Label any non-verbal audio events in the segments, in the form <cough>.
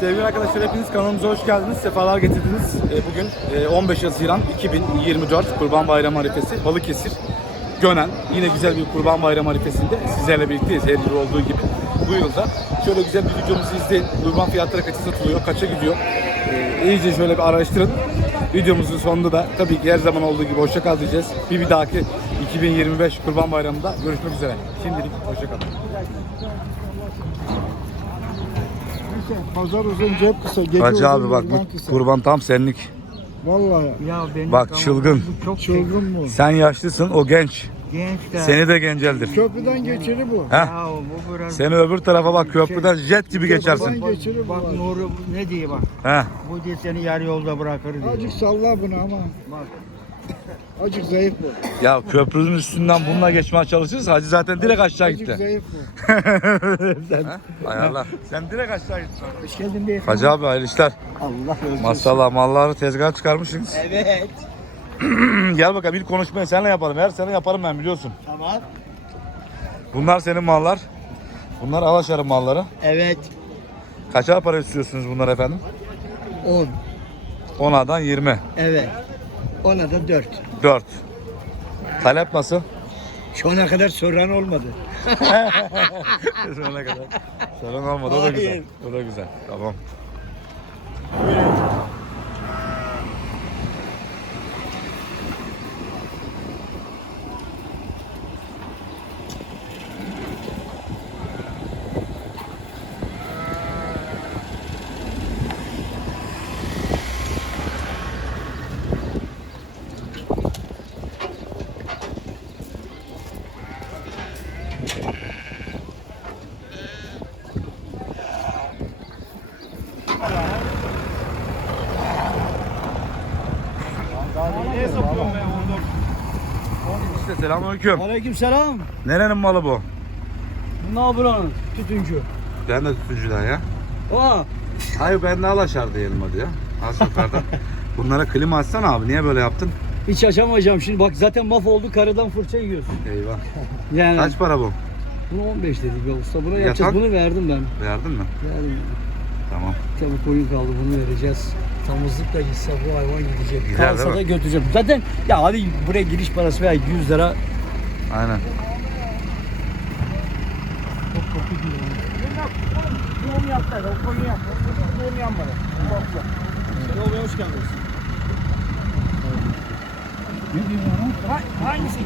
Sevgili arkadaşlar hepiniz kanalımıza hoş geldiniz. Sefalar getirdiniz. Ee, Bugün e, 15 Haziran 2024 Kurban Bayramı arifesi Balıkesir Gönen. Yine güzel bir Kurban Bayramı arifesinde sizlerle birlikteyiz her yıl olduğu gibi. Bu yılda şöyle güzel bir videomuzu izleyin. Kurban fiyatları kaça satılıyor, kaça gidiyor. Ee, iyice şöyle bir araştırın. Videomuzun sonunda da tabii ki her zaman olduğu gibi hoşça kal diyeceğiz. Bir bir dahaki 2025 Kurban Bayramı'nda görüşmek üzere. Şimdilik hoşça kalın. Pazar uzun cep kısa. Gece Hacı abi bak kurban bu kısa. kurban tam senlik. Vallahi Ya benim Bak, çılgın. bu Çok çılgın mu? Sen yaşlısın o genç. genç de. Seni de genceldir. Köprüden geçiri bu. Heh. Ya bu biraz. Seni öbür tarafa bak köprüden jet gibi geçersin. Köprüden geçiri bu. Bak var. Nuri ne diye bak. Heh. Bu diye seni yarı yolda bırakır diye. Azıcık salla bunu ama. Bak. <laughs> Azıcık zayıf bu. Ya köprünün üstünden bununla geçmeye çalışırsa hacı zaten direkt aşağı Azıcık gitti. zayıf bu. <laughs> Ayarla. Sen direkt aşağı gittin. Hoş geldin beyefendi. Hacı abi hayırlı işler. Allah razı olsun. Maşallah malları tezgah çıkarmışsınız. Evet. <clears throat> Gel bakalım ilk konuşmayı seninle yapalım. Her sene yaparım ben biliyorsun. Tamam. Bunlar senin mallar. Bunlar Alaşar'ın malları. Evet. Kaçar para istiyorsunuz bunlar efendim? 10. 10'adan 20. Evet. Ona da 4. 4. Talep nasıl? Şu ana kadar soran olmadı. <laughs> Sonuna kadar. Sorun olmadı. O da güzel. O da güzel. Tamam. İşte selamünaleyküm. Aleyküm selam. Nerenin malı bu? Ne buranın? Tütüncü. Ben de tütüncüden ya. Aa. Hayır ben de Alaşar diyelim hadi ya. Az yukarıdan. <laughs> Bunlara klima açsana abi. Niye böyle yaptın? Hiç açamayacağım şimdi. Bak zaten mahvoldu. Karıdan fırça yiyorsun. Eyvah. Yani. Kaç para bu? Bunu 15 dedik be usta. Buna yapacağız. Bunu verdim ben. Verdin mi? Verdim. Tamam. Tabii koyun kaldı bunu vereceğiz. Tamızlık da gitse bu hayvan gidecek. Gider, Kalsa değil da mi? götüreceğim. Zaten ya abi buraya giriş parası veya 100 lira Aynen. Doğum yaptı. O koyun yaptı. Doğum yapmadı. Doğum hoş geldiniz. Hangisi?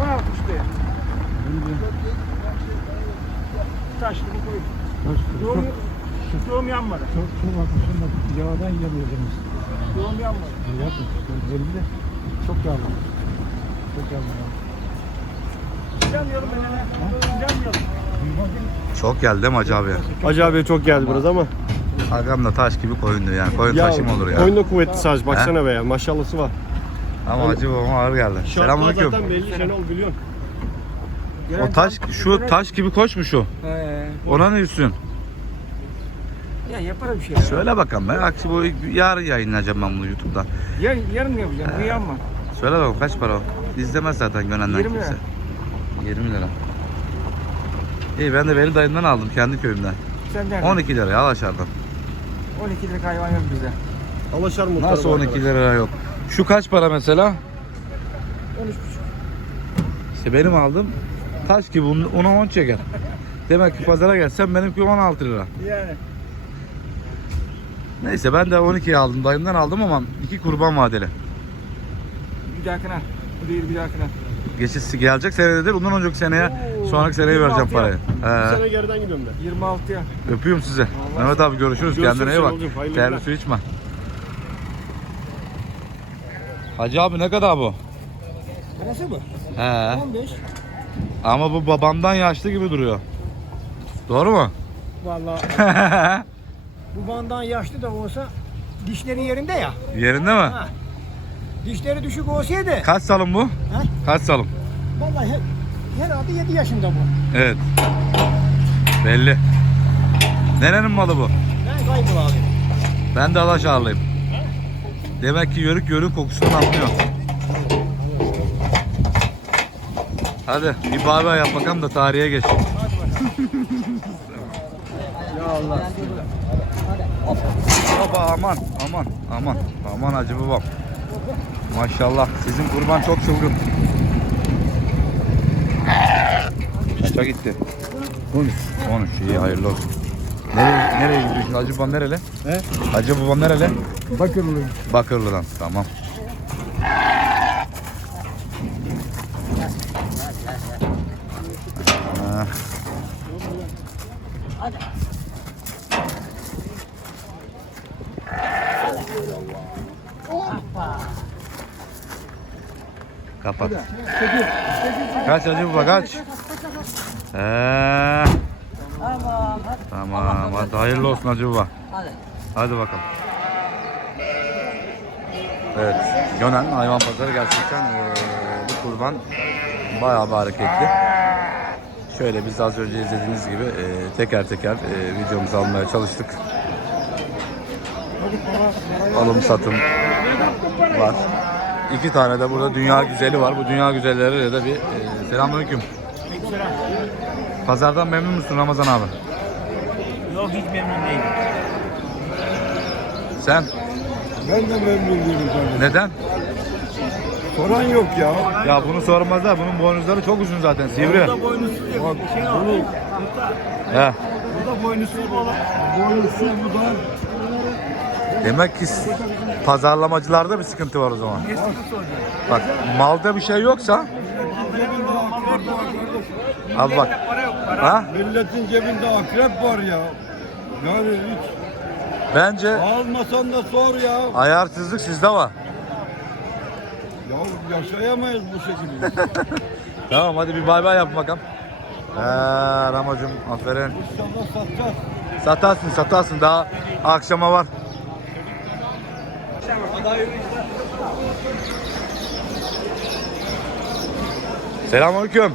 O yapmış be. Taş gibi koyun. Doğum. Çok çok haklısın. Doğum yanmadı. Yapın. Belli de çok yağlı. Çok yağlı. Çok geldi değil mi Hacı abi? Hacı abi çok geldi biraz ama. Agam da taş gibi koyundu yani. Koyun taşım olur ya. Koyun da kuvvetli sadece baksana be ya maşallahı var. Ama Hacı babama ağır geldi. Selamünaleyküm. Zaten belli Şenol biliyorsun. O taş, şu taş gibi koç mu şu? He. Ona ne üstün? Ya yaparım bir şey. Söyle bakalım ben. Aksi bu yarın yayınlayacağım ben bunu YouTube'da. Yarın, yarın mı yapacağım? Bu yanma. Söyle bakalım kaç para o? İzlemez zaten Gönen'den 20 lira. Kimse. 20 lira. İyi ben de Veli dayımdan aldım kendi köyümden. Senden 12 liraya Alaşar'dan. 12 lira hayvan yok bizde. Alaşar muhtarı Nasıl bu 12 arkadaş. lira yok? Şu kaç para mesela? 13,5. İşte benim aldım taş gibi ona 10 çeker. Demek ki pazara gelsem benimki 16 lira. Yani. Neyse ben de 12'ye aldım dayımdan aldım ama iki kurban vadeli. Bir dahakine. Bu değil bir dahakine. Geçisi gelecek senededir. Ondan önceki seneye, Oo, sonraki seneye vereceğim 26 parayı. Bir He. sene geriden gidiyorum ben. 26'ya. Öpüyorum sizi. Mehmet abi görüşürüz. Görüşürüz Kendine iyi bak. Şenolcuğum, hayırlı Terli günler. su içme. Hacı abi ne kadar bu? Burası mı? He. 15. Ama bu babamdan yaşlı gibi duruyor. Doğru mu? Vallahi <laughs> bu bandan yaşlı da olsa dişleri yerinde ya. Yerinde mi? Ha. Dişleri düşük olsaydı. Kaç salım bu? Kaç salım? Vallahi her, herhalde 7 yaşında bu. Evet. Belli. Nerenin malı bu? Ben kaybol abi. Ben de Alaşarlıyım. Demek ki yörük yörük kokusundan anlıyor. Hadi bir bay yap bakalım da tarihe geç. Baba aman aman aman aman hacı babam. Maşallah sizin kurban çok çılgın. Kaça gitti? 13. 13 iyi hayırlı olsun. Nereye, nereye gidiyorsun? Hacı babam nereli? He? Hacı babam nereli? Bakırlı. Bakırlı'dan. Tamam. Ha. Kapat. Kaç Hacı baba kaç. Ee, tamam. Hadi hayırlı olsun Hacı baba. Hadi bakalım. Evet, Gönen hayvan pazarı gerçekten eee, bu kurban bayağı bir hareketli. Şöyle biz az önce izlediğiniz gibi eee, teker teker eee, videomuzu almaya çalıştık. Alım satım var. İki tane de burada dünya güzeli var. Bu dünya güzelleriyle de bir eee selamünaleyküm. Pazardan memnun musun Ramazan abi? Yok hiç memnun değilim. Sen Ben de memnun değilim kardeşim. neden? Soran yok ya. Ya bunu sormazlar. Bunun boynuzları çok uzun zaten. Sivri. Bu da boynuzsuz yok. Bir şey Bunu yok. He. Bu da boynuzsuz olan. boynusu bu da Demek ki pazarlamacılarda bir sıkıntı var o zaman. Ne sıkıntı olacak? Bak malda bir şey yoksa Abi bak. Ha milletin cebinde akrep var ya. Yani hiç bence almasan da sor ya. ayarsızlık sizde var. Ya yaşayamayız bu şekilde. <laughs> Tamam hadi bir bay bay yap bakalım. He Ramacım aferin. İnşallah satacağız. Satarsın satarsın daha akşama var. Selamünaleyküm.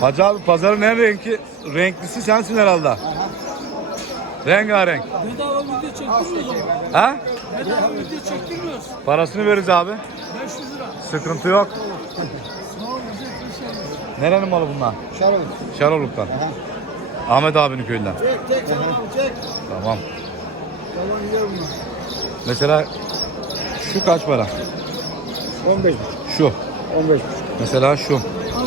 Hacı abi pazarın en renkli, renklisi sensin herhalde. Rengarenk. Bedava video çektiriyoruz ama. Ha? Bedava video çektirmiyoruz. Parasını veririz abi. 500 lira. Sıkıntı yok. Teşekkür ederiz. Nerenin malı bunlar? Şaroluk. Şaroluk'tan. Ahmet abinin köyünden. Çek çek tamam çek. Tamam. Tamam yiyorum Mesela şu kaç para? 15 Şu. 15 Mesela şu.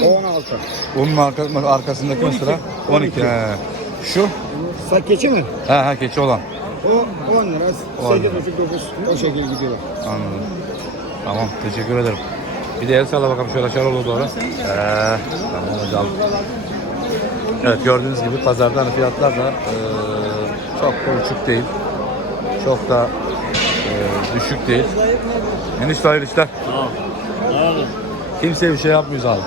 16. Onun arka, arkasındaki mesela 12. He. Şu. Sak keçi mi? He he keçi olan. O 10 lira. 10 8,5 lira. 9 o şekil gidiyor. Anladım. Tamam teşekkür ederim. Bir de el salla bakalım şöyle Şarol'a doğru. Ee, tamam hocam. Evet gördüğünüz gibi pazarda hani fiyatlar da eee, çok da uçuk değil. Çok da düşük değil. Enişte hayırlı işler. Kimseye bir şey yapmıyoruz abi.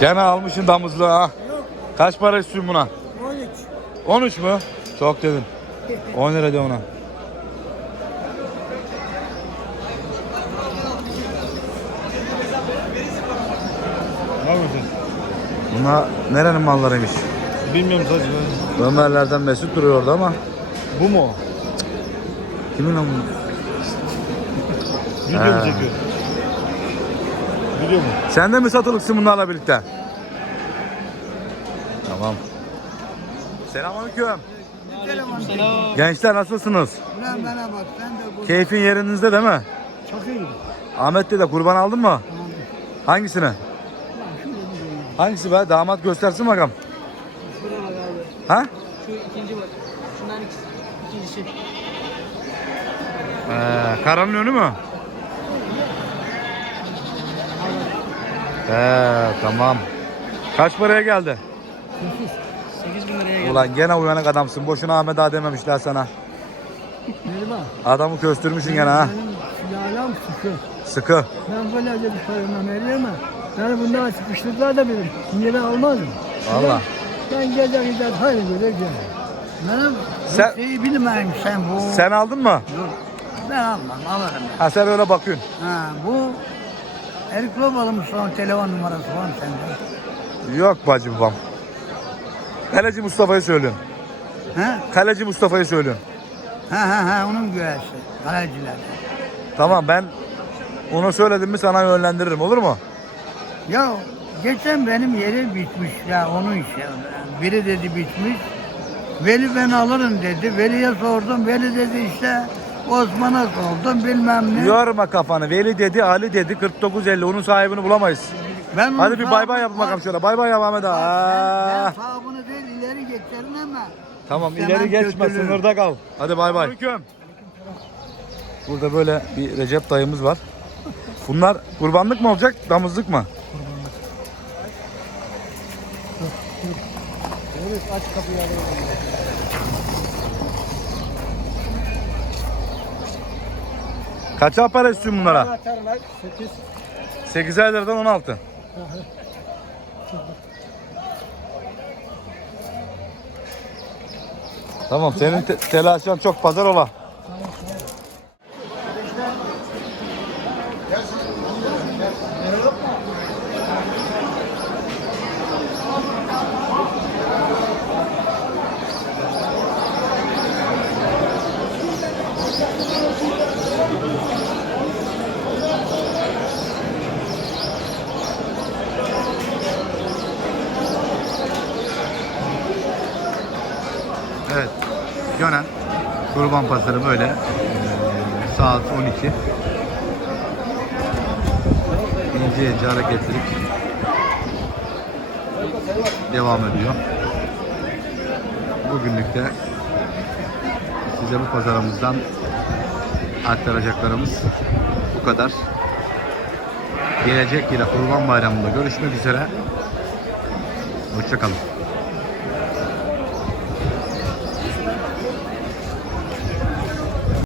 Gene almışsın damızlığı ha. Kaç para istiyorsun buna? 13. 13 mü? Çok dedin. <laughs> 10 lira de ona. Bunlar nerenin mallarıymış? Bilmiyorum sadece. Ömerlerden Mesut duruyor orada ama Bu mu? kimin o? Video He. mu çekiyor? Video mu? Sen de mi satılıksın bunlarla birlikte? Tamam. Selamünaleyküm. Gençler nasılsınız? Ulan bana bak sen de bu. Keyfin yerinizde değil mi? Çok iyi. Ahmet de kurban aldın mı? Hangisini? Hangisi be? Damat göstersin bakalım. Ha? Şu ikinci bak. Şundan ikisi. İkincisi. Ee, karanın önü mü? Ee, tamam. Kaç paraya geldi? 8 bin liraya geldi. Ulan gene uyanık adamsın. Boşuna Ahmet ağa dememişler sana. Merhaba. Adamı köstürmüşsün gene ha. Sülalem sıkı. Sıkı. Ben böyle bir sorunla veremem. Yani bundan sıkıştırdılar da benim. Niye ben almazdım? Valla. Ben gece gider hayır böyle gel. Benim Sen- şeyi bilmem sen bu. Sen aldın mı? Dur. Ben almam alırım. ben. Ha sen öyle bakıyorsun. Ha bu Erik Romalı mı son telefon numarası var mı sende? Yok bacı babam. Kaleci Mustafa'yı söylüyorum. He? Kaleci Mustafa'yı söylüyorum. Ha ha ha onun güreşi. Kaleciler. Tamam ben onu söyledim mi sana yönlendiririm olur mu? Ya geçen benim yeri bitmiş ya onun işi. Biri dedi bitmiş. Veli ben alırım dedi. Veli'ye sordum. Veli dedi işte Osman'a sordum bilmem ne. Yorma kafanı. Veli dedi, Ali dedi 49.50 onun sahibini bulamayız. Ben Hadi bir bay bay sahibini- yapın bakalım şöyle. Bay bay yap Ahmet ağa. Ben, ben Aa. sahabını değil ileri geçerim ama. Tamam İstemem ileri geçme kötülüğü. sınırda kal. Hadi bay bay. Burada böyle bir Recep dayımız var. Bunlar kurbanlık mı olacak, damızlık mı? Evet aç kapıyı alalım. Kaça para istiyorsun bunlara? Atarlar 8. 8'er liradan 16. Tamam senin te- telaşın çok pazar ola. Evet. Gönen kurban pazarı böyle. Ee, saat 12. İnce ince hareketlilik devam ediyor. Bugünlük de size bu pazarımızdan aktaracaklarımız bu kadar. Gelecek yine Kurban Bayramı'nda görüşmek üzere. Hoşçakalın.